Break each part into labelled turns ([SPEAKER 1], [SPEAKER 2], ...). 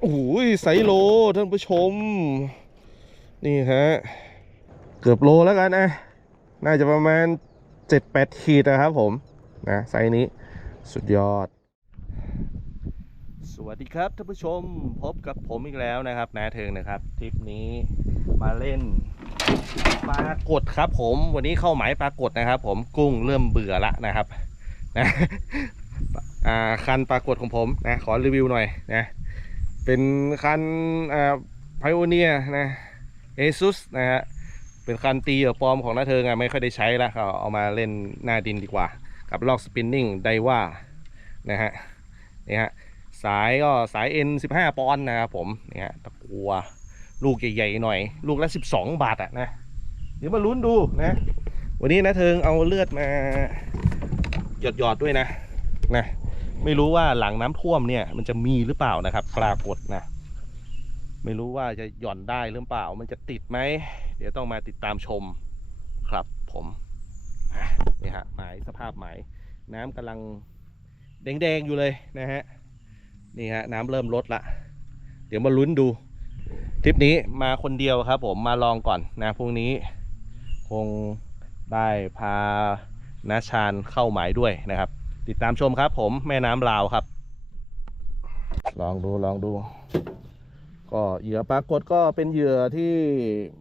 [SPEAKER 1] โอ้โหไซโลท่านผู้ชม นี่ฮะ เกือบโลแล้วกันนะ น่าจะประมาณ 7-8 ขีดนะครับผม นะไซนี้สุดยอด สวัสดีครับท่านผู้ชมพบกับผมอีกแล้วนะครับนาเทิงนะครับทริปนี้มาเล่นปลากดครับผมวันนี้เข้าหมายปลากดนะครับ ผมกุ้งเริ่มเบื่อละนะครับนะ อ่าคันปลากดของผมนะขอรีวิวหน่อยนะเป็นคันอ่าไพโอเนียนะเอซุสนะฮะเป็นคันตีอ่อปลอมของนาเทิงอะไม่ค่อยได้ใช้ละก็เอามาเล่นหน้าดินดีกว่า กับลอกสปินนิ่งไดว่านะฮะนี่ฮะสายก็สาย N 15 ปอนด์นะครับผมนี่ยตะกัวลูกใหญ่ๆหน่อย ลูกละ 12 บาทอะนะเดี๋ยวมาลุ้นดูนะ วันนี้นะเทิงเอาเลือดมาหยดๆด้วยนะนะ ไม่รู้ว่าหลังน้ำท่วมเนี่ยมันจะมีหรือเปล่านะครับ ปรากฏนะ ไม่รู้ว่าจะหย่อนได้หรือเปล่า มันจะติดไหม เดี๋ยวต้องมาติดตามชมครับผมนี่ฮะหมายสภาพหมายน้ำกำลังแดงๆอยู่เลยนะฮะนี่ฮะน้ำเริ่มลดละ เดี๋ยวมาลุ้นดูทริปนี้มาคนเดียวครับ ผมมาลองก่อนนะพรุ่งนี้ คงได้พานาชานเข้าหมายด้วยนะครับ ติดตามชมครับ ผมแม่น้ำลาวครับ ลองดูลองดู ก็เหยื่อปรากฏก็เป็นเหยื่อที่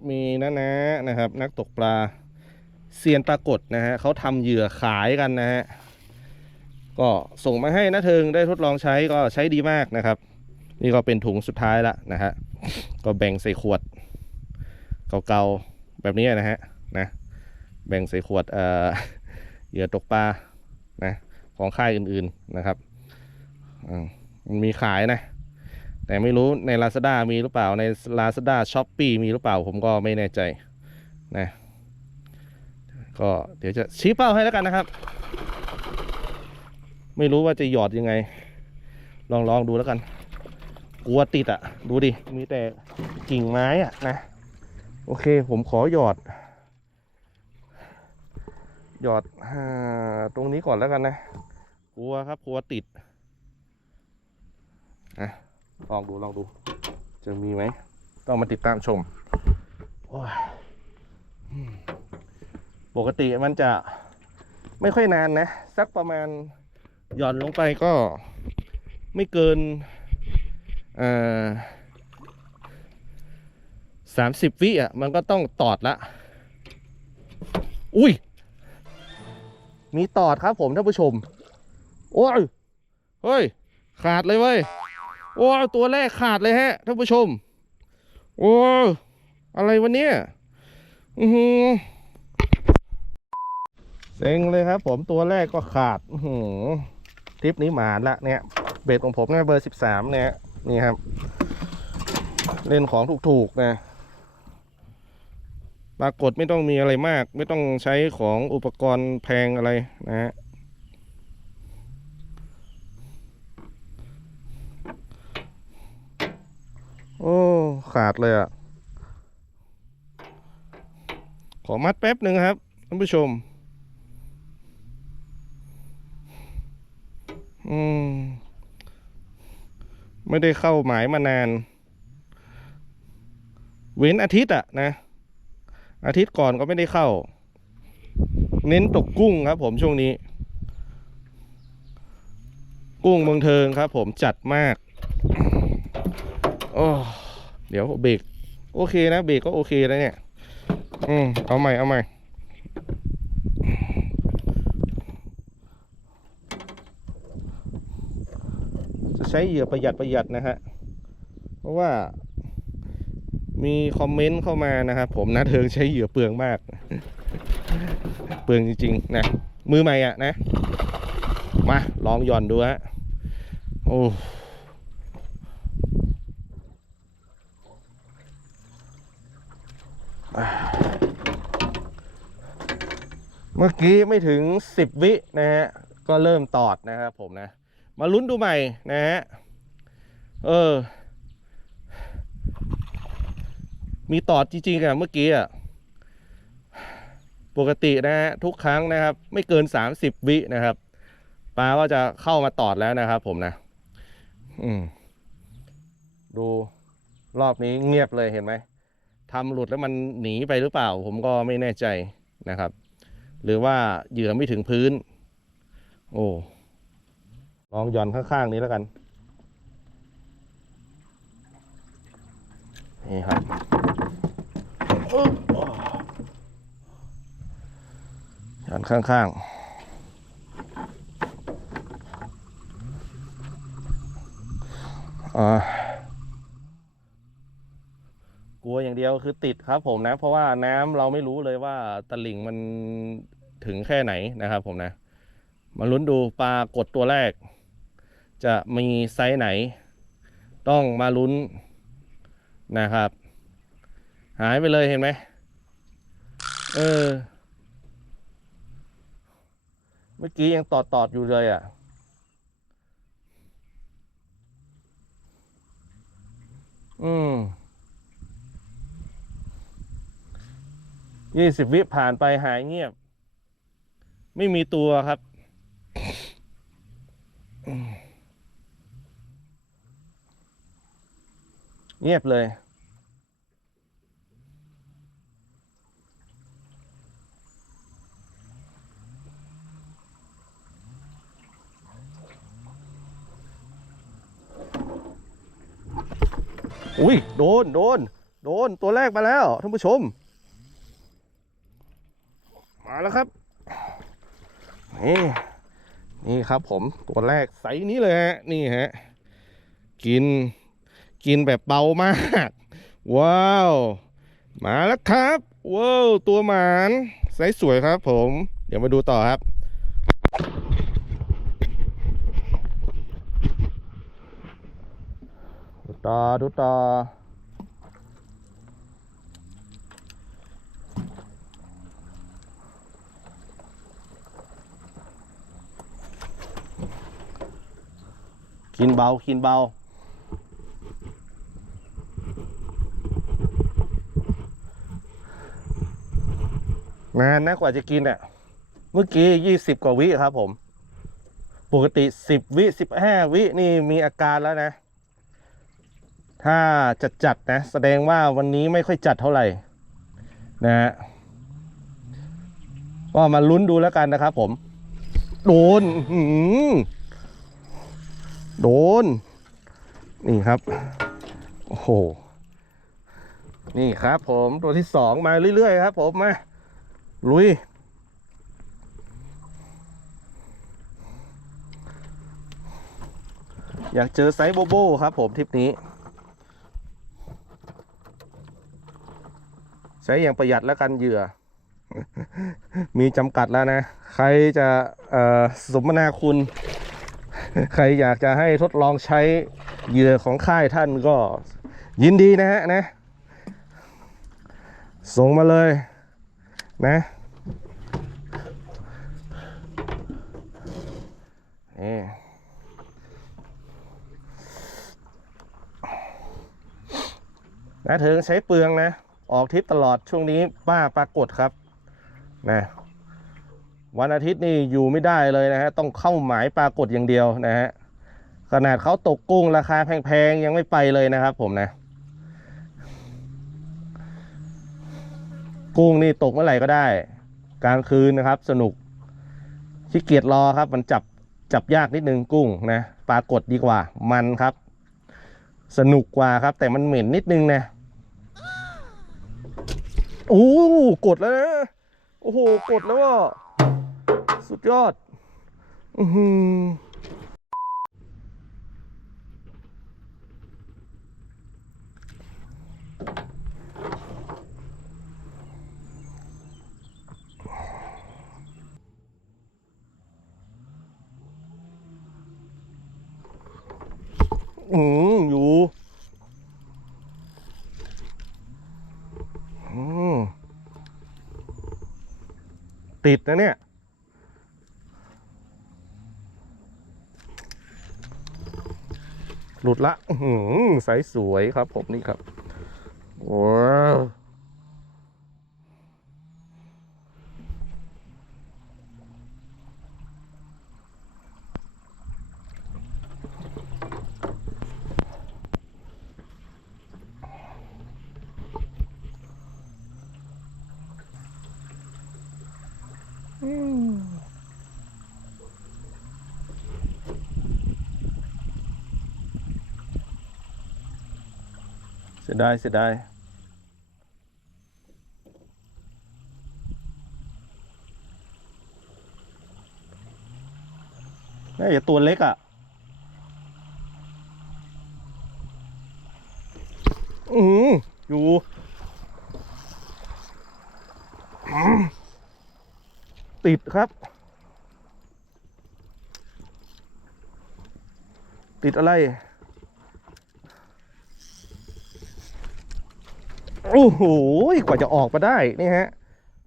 [SPEAKER 1] มีนะนะนะครับ นักตกปลาเซียนปรากฏนะฮะเขาทำเหยื่อขายกันนะฮะก็ส่งมาให้นะเทิงได้ทดลองใช้ก็ใช้ดีมากนะครับ นี่ก็เป็นถุงสุดท้ายละนะฮะก็แบ่งใส่ขวดเก่าๆแบบนี้นะฮะนะแบ่งใส่ขวดเอ่อเหยื่อตกปลานะ ของค่ายอื่นๆนะครับมันมีขายนะ แต่ไม่รู้ใน Lazada มีหรือเปล่าใน Lazada s h o p e e มีหรือเปล่าผมก็ไม่แน่ใจนะก็เดี๋ยวจะชี้เป้าให้แล้วกันนะครับ ไม่รู้ว่าจะหยอดยังไง ลองลองดูแล้วกัน กลัวติดอะ่ะ ดูดิ มีแต่กิ่งไม้อะ่ะนะ โอเคผมขอหยอด หยอดตรงนี้ก่อนแล้วกันนะ ลัวครับกลัวติดอะลองดูลองดู จะมีไหม ต้องมาติดตามชมโอ้ยอืมปกติมันจะไม่ค่อยนานนะ สักประมาณหย่อนลงไปก็ไม่เกินสามสิบวิอะ มันก็ต้องตอดละ อุ้ย มีตอดครับผมท่านผู้ชม โอ้ยเฮ้ย ขาดเลยเว้ย โอ้ยตัวแรกขาดเลยฮะท่านผู้ชม โอ้ยอะไรวะเนี่ยอือหือเซ็งเลยครับ ผมตัวแรกก็ขาด อือหือทริปนี้หมาละเนี่ย เบสของผมเนี่ยเบอร์สิบสามเนี่ย นี่ครับ เล่นของถูกๆนะปรากฏไม่ต้องมีอะไรมาก ไม่ต้องใช้ของอุปกรณ์แพงอะไรนะฮะ โอ้ ขาดเลยอะ่ะ ขอมัดแป๊บหนึ่งครับท่านผู้ชม อืม ไม่ได้เข้าหมายมานาน เว้นอาทิตย์อะนะ อาทิตย์ก่อนก็ไม่ได้เข้า เน้นตกกุ้งครับผมช่วงนี้ กุ้งเมืองเทิงครับผมจัดมาก เดี๋ยวเบรกโอเคนะเบรกก็โอเคแล้วเนี่ย อืมเอาใหม่เอาใหม่จะใช้เหยื่อประหยัดประหยัดนะฮะ เพราะว่ามีคอมเมนต์เข้ามานะครับผมนะเทิงใช้เหยื่อเปลืองมาก เปลืองจริงๆนะ มือใหม่อะนะ มาลองหย่อนดูฮะโอ้ เมื่อกี้ไม่ถึง 10 วินะฮะ ก็เริ่มตอดนะครับผมนะ มาลุ้นดูใหม่นะฮะ เออ มีตอดจริงๆอะเมื่อกี้อะปกตินะฮะทุกครั้งนะครับ ไม่เกิน 30 วินะครับปลาก็จะเข้ามาตอดแล้วนะครับผมนะ อืม ดูรอบนี้เงียบเลยเห็นไหม ทำหลุดแล้วมันหนีไปหรือเปล่า ผมก็ไม่แน่ใจนะครับ หรือว่าเหยื่อไม่ถึงพื้น โอ้ลองหย่อนข้างๆนี้แล้วกันนี่ครับหย่อนข้างๆอ่า กลัวอย่างเดียวคือติดครับผมนะ เพราะว่าน้ำเราไม่รู้เลยว่าตลิ่งมันถึงแค่ไหนนะครับผมนะ มาลุ้นดูปลากดตัวแรก จะมีไซส์ไหน ต้องมาลุ้นนะครับ หายไปเลยเห็นไหมเออ เมื่อกี้ยังตอดตอดอยู่เลยอะอืม ยี่สิบวิผ่านไปหายเงียบ ไม่มีตัวครับ เงียบเลย อุ้ย โดน โดน โดน ตัวแรกมาแล้ว ท่านผู้ชม แล้วครับ นี่ นี่ครับผมตัวแรกไซส์นี้เลยฮะ นี่ฮะ กิน กินแบบเบามาก ว้าว มาแล้วครับ ว้าว ตัวหมานไซส์สวยครับผม เดี๋ยวมาดูต่อครับดูต่อดูต่อ กินเบากินเบา นานนะกว่าจะกินอะ เมื่อกี้ยี่สิบกว่าวิครับผม ปกติสิบวิสิบห้าวินี่มีอาการแล้วนะ ถ้าจัดจัดๆนะ แสดงว่าวันนี้ไม่ค่อยจัดเท่าไหร่ นะฮะก็มาลุ้นดูแล้วกันนะครับผม โดนอื้อหือ โดน นี่ครับ โอ้โห นี่ครับผมตัวที่สองมาเรื่อยๆครับผมมาลุย อยากเจอไซส์โบโบครับผมทริปนี้ ใช้อย่างประหยัดแล้วกันเหยื่อ มีจำกัดแล้วนะ ใครจะสมนาคุณ ใครอยากจะให้ทดลองใช้เหยื่อของค่ายท่านก็ยินดีนะฮะนะ ส่งมาเลยนะนี่นะถึงใช้เปลืองนะ ออกทริปตลอดช่วงนี้ป้าปรากฏครับนะ วันอาทิตย์นี่อยู่ไม่ได้เลยนะฮะต้องเข้าหมายปรากฏอย่างเดียวนะฮะขนาดเขาตกกุ้งราคาแพงๆยังไม่ไปเลยนะครับ ผมนะ กุ้งนี่ตกเมื่อไหร่ก็ได้ กลางคืนนะครับ สนุกขี้เกียจรอครับ มันจับจับยากนิดนึงกุ้งนะปรากฏดีกว่า มันครับ สนุกกว่าครับ แต่มันเหม็นนิดนึงนะโอ้กดแล้วนะโอ้โหกดแล้วอะ สุดยอด อือหืออืมอยู่อืมติดนะเนี่ย หลุดละอื้อหือใสสวยครับผมนี่ครับว้าว สียดายเสียดายน่าจะตัวเล็กอะอืออยู่ติดครับ ติดอะไร โอ้โหกว่าจะออกมาได้นี่ฮะ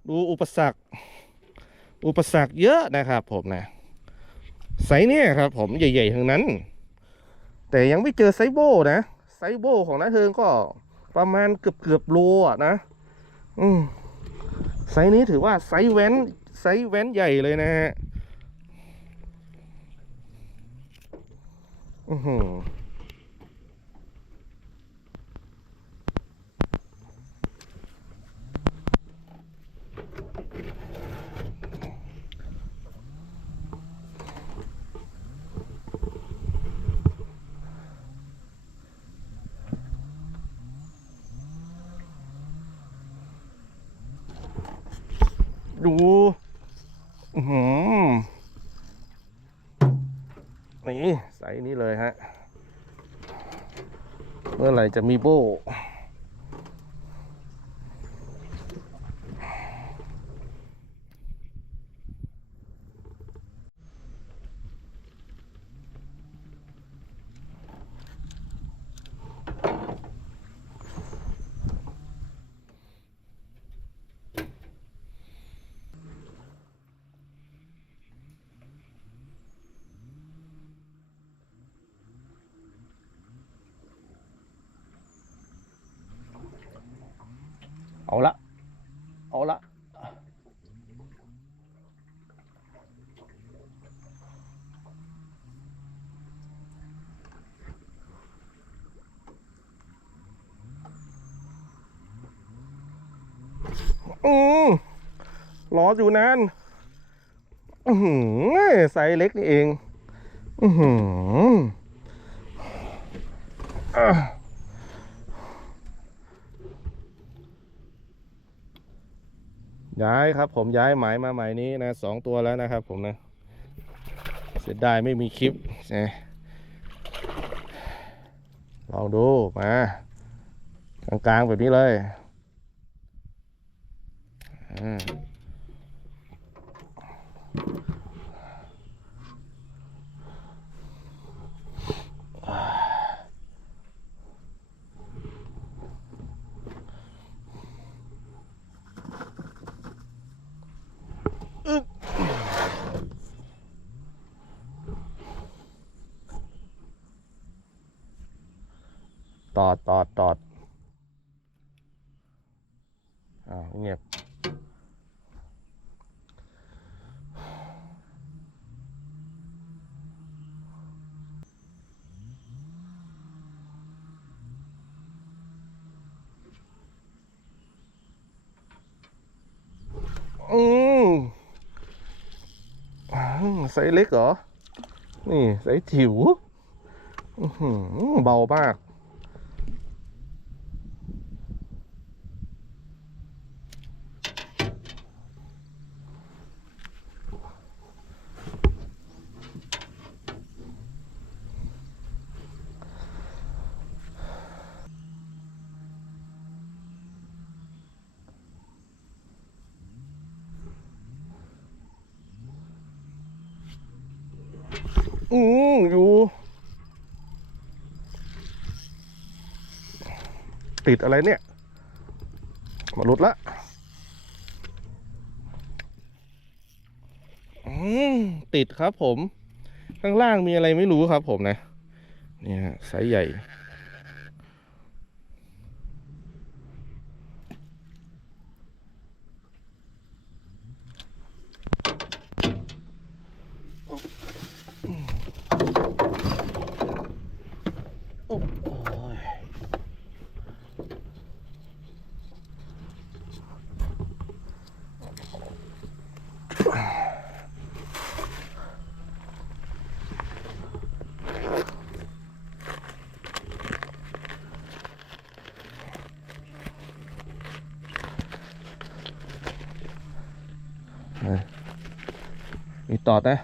[SPEAKER 1] ดูอุปสรรค อุปสรรคเยอะนะครับผมนะไซเนี่ยครับ ผมใหญ่ๆทั้งนั้น แต่ยังไม่เจอไซโบนะ ไซโบของน้าเทิงก็ประมาณเกือบเกือบๆโลอะนะ อืมไซนี้ถือว่าไซส์แว้นไซส์แว้นใหญ่เลยนะฮะอือหือ ดู อือหือนี่ใส่นี้เลยฮะ เมื่อไหร่ จะมีโบ เอาละ เอาละ อืมรออยู่นานอือหือไซส์เล็กนี่เอง อือออ่ ย้ายครับ ผมย้ายหมายมาหมายนี้นะสองตัวแล้วนะครับ ผมนะเสียดายไม่มีคลิปนะลองดูมากลางๆแบบนี้เลยอ่า ตอดตอดตอดอ้าวเงียบอืมอ้าวไซส์เล็กเหรอ นี่ไซส์จิ๋วอื้อหือเบามาก อยู่ ติดอะไรเนี่ย มาหลุดละอืมติดครับผม ข้างล่างมีอะไรไม่รู้ครับผมนะ เนี่ยฮะไซส์ใหญ่ มีตอดนะ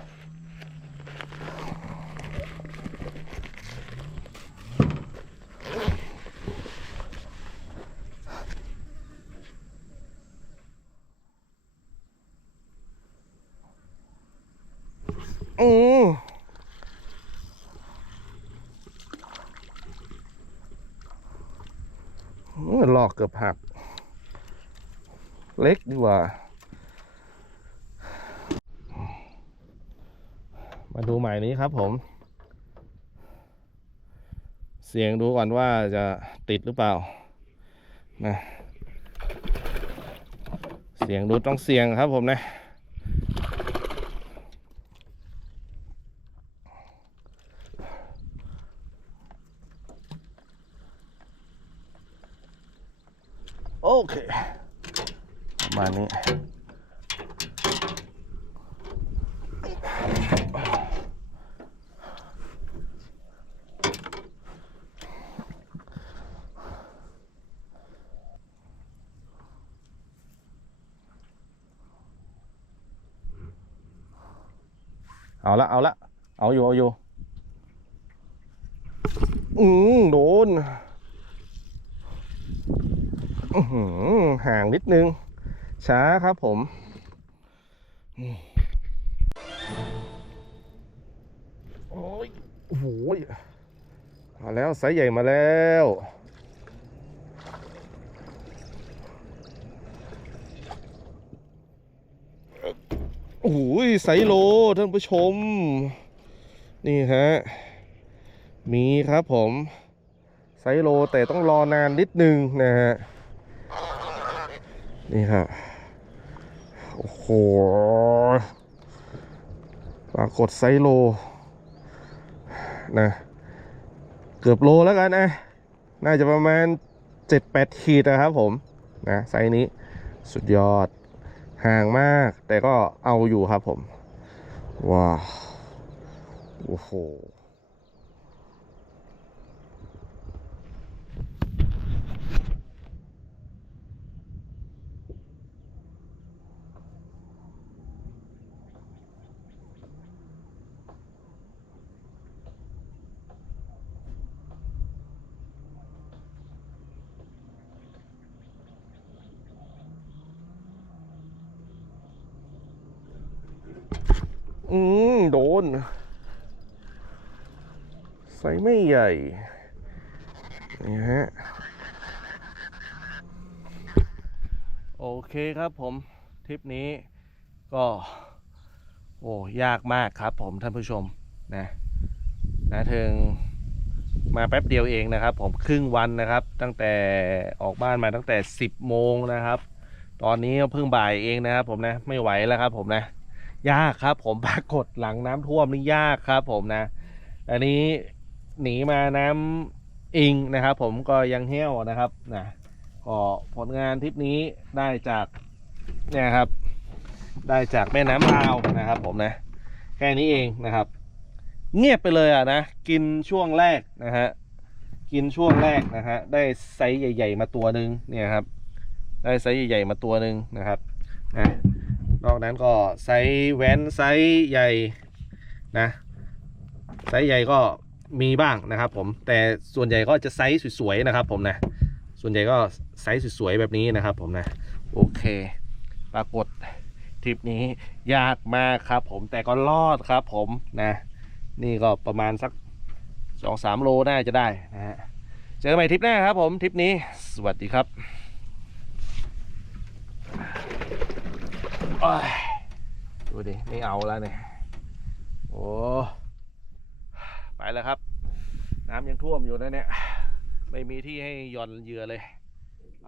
[SPEAKER 1] อืมอืมหลอกเกือบหัก เล็ก ดูใหม่นี้ครับผม เสียงดูก่อนว่าจะติดหรือเปล่านะเสียงดูต้องเสียงครับผมนะโอเคประมาณนี้ เอาละเอาละเอาอยู่เอาอยู่อืมโดนอื้อหือห่างนิดนึง ช้าครับผมโอ้ยโอ้ยมาแล้วไซส์ใหญ่มาแล้ว อ้โหยไซโลท่านผู้ชม นี่ฮะ มีครับผมไซโลแต่ต้องรอนานนิดนึงนะฮะ นี่ครับโอ้โหปรากฏไซโลนะ เกือบโลแล้วกันนะ น่าจะประมาณ 7-8 ขีดนะครับผม นะ ไซนี้สุดยอด ห่างมากแต่ก็เอาอยู่ครับผม ว้าว โอ้โห อืม โดนไซส์ไม่ใหญ่ นี่ฮะ โอเคครับผม ทริปนี้ก็ โอ้ยากมากครับผมท่านผู้ชมนะนะเทิงมาแป๊บเดียวเองนะครับ ผมครึ่งวันนะครับ ตั้งแต่ออกบ้านมาตั้งแต่ 10โมงนะครับ ตอนนี้เพิ่งบ่ายเองนะครับผมนะไม่ไหวแล้วครับผมนะ ยากครับ ผมปรากฏหลังน้ำท่วมนี่ยากครับผมนะ อันนี้หนีมาน้ำอิงนะครับ ผมก็ยังเหี้ยวนะครับนะก็ผลงานทริปนี้ได้จากเนี่ยครับ ได้จากแม่น้ำลาวนะครับ ผมนะ แค่นี้เองนะครับ เงียบไปเลยอะนะกินช่วงแรกนะฮะกินช่วงแรกนะฮะได้ไซส์ใหญ่ ๆ มาตัวหนึ่งเนี่ยครับ ได้ไซส์ใหญ่ ๆ มาตัวหนึ่งนะครับนะ นอกนั้นก็ไซส์แว้นไซส์ใหญ่นะไซส์ใหญ่ก็มีบ้างนะครับผมแต่ส่วนใหญ่ก็จะไซส์สวยๆนะครับผมนะส่วนใหญ่ก็ไซส์สวยๆแบบนี้นะครับผมนะโอเค ปรากฏทริปนี้ยากมากครับผมแต่ก็รอดครับผมนะ นี่ก็ประมาณสักสองสามโลน่าจะได้นะฮะเจอกันใหม่ทริปหน้าครับผมทริปนี้สวัสดีครับ โอ้ย ดูดิ ไม่เอาแล้วเนี่ย โอ้ ไปแล้วครับ น้ำยังท่วมอยู่นะเนี่ย ไม่มีที่ให้หย่อนเหยื่อเลย ไป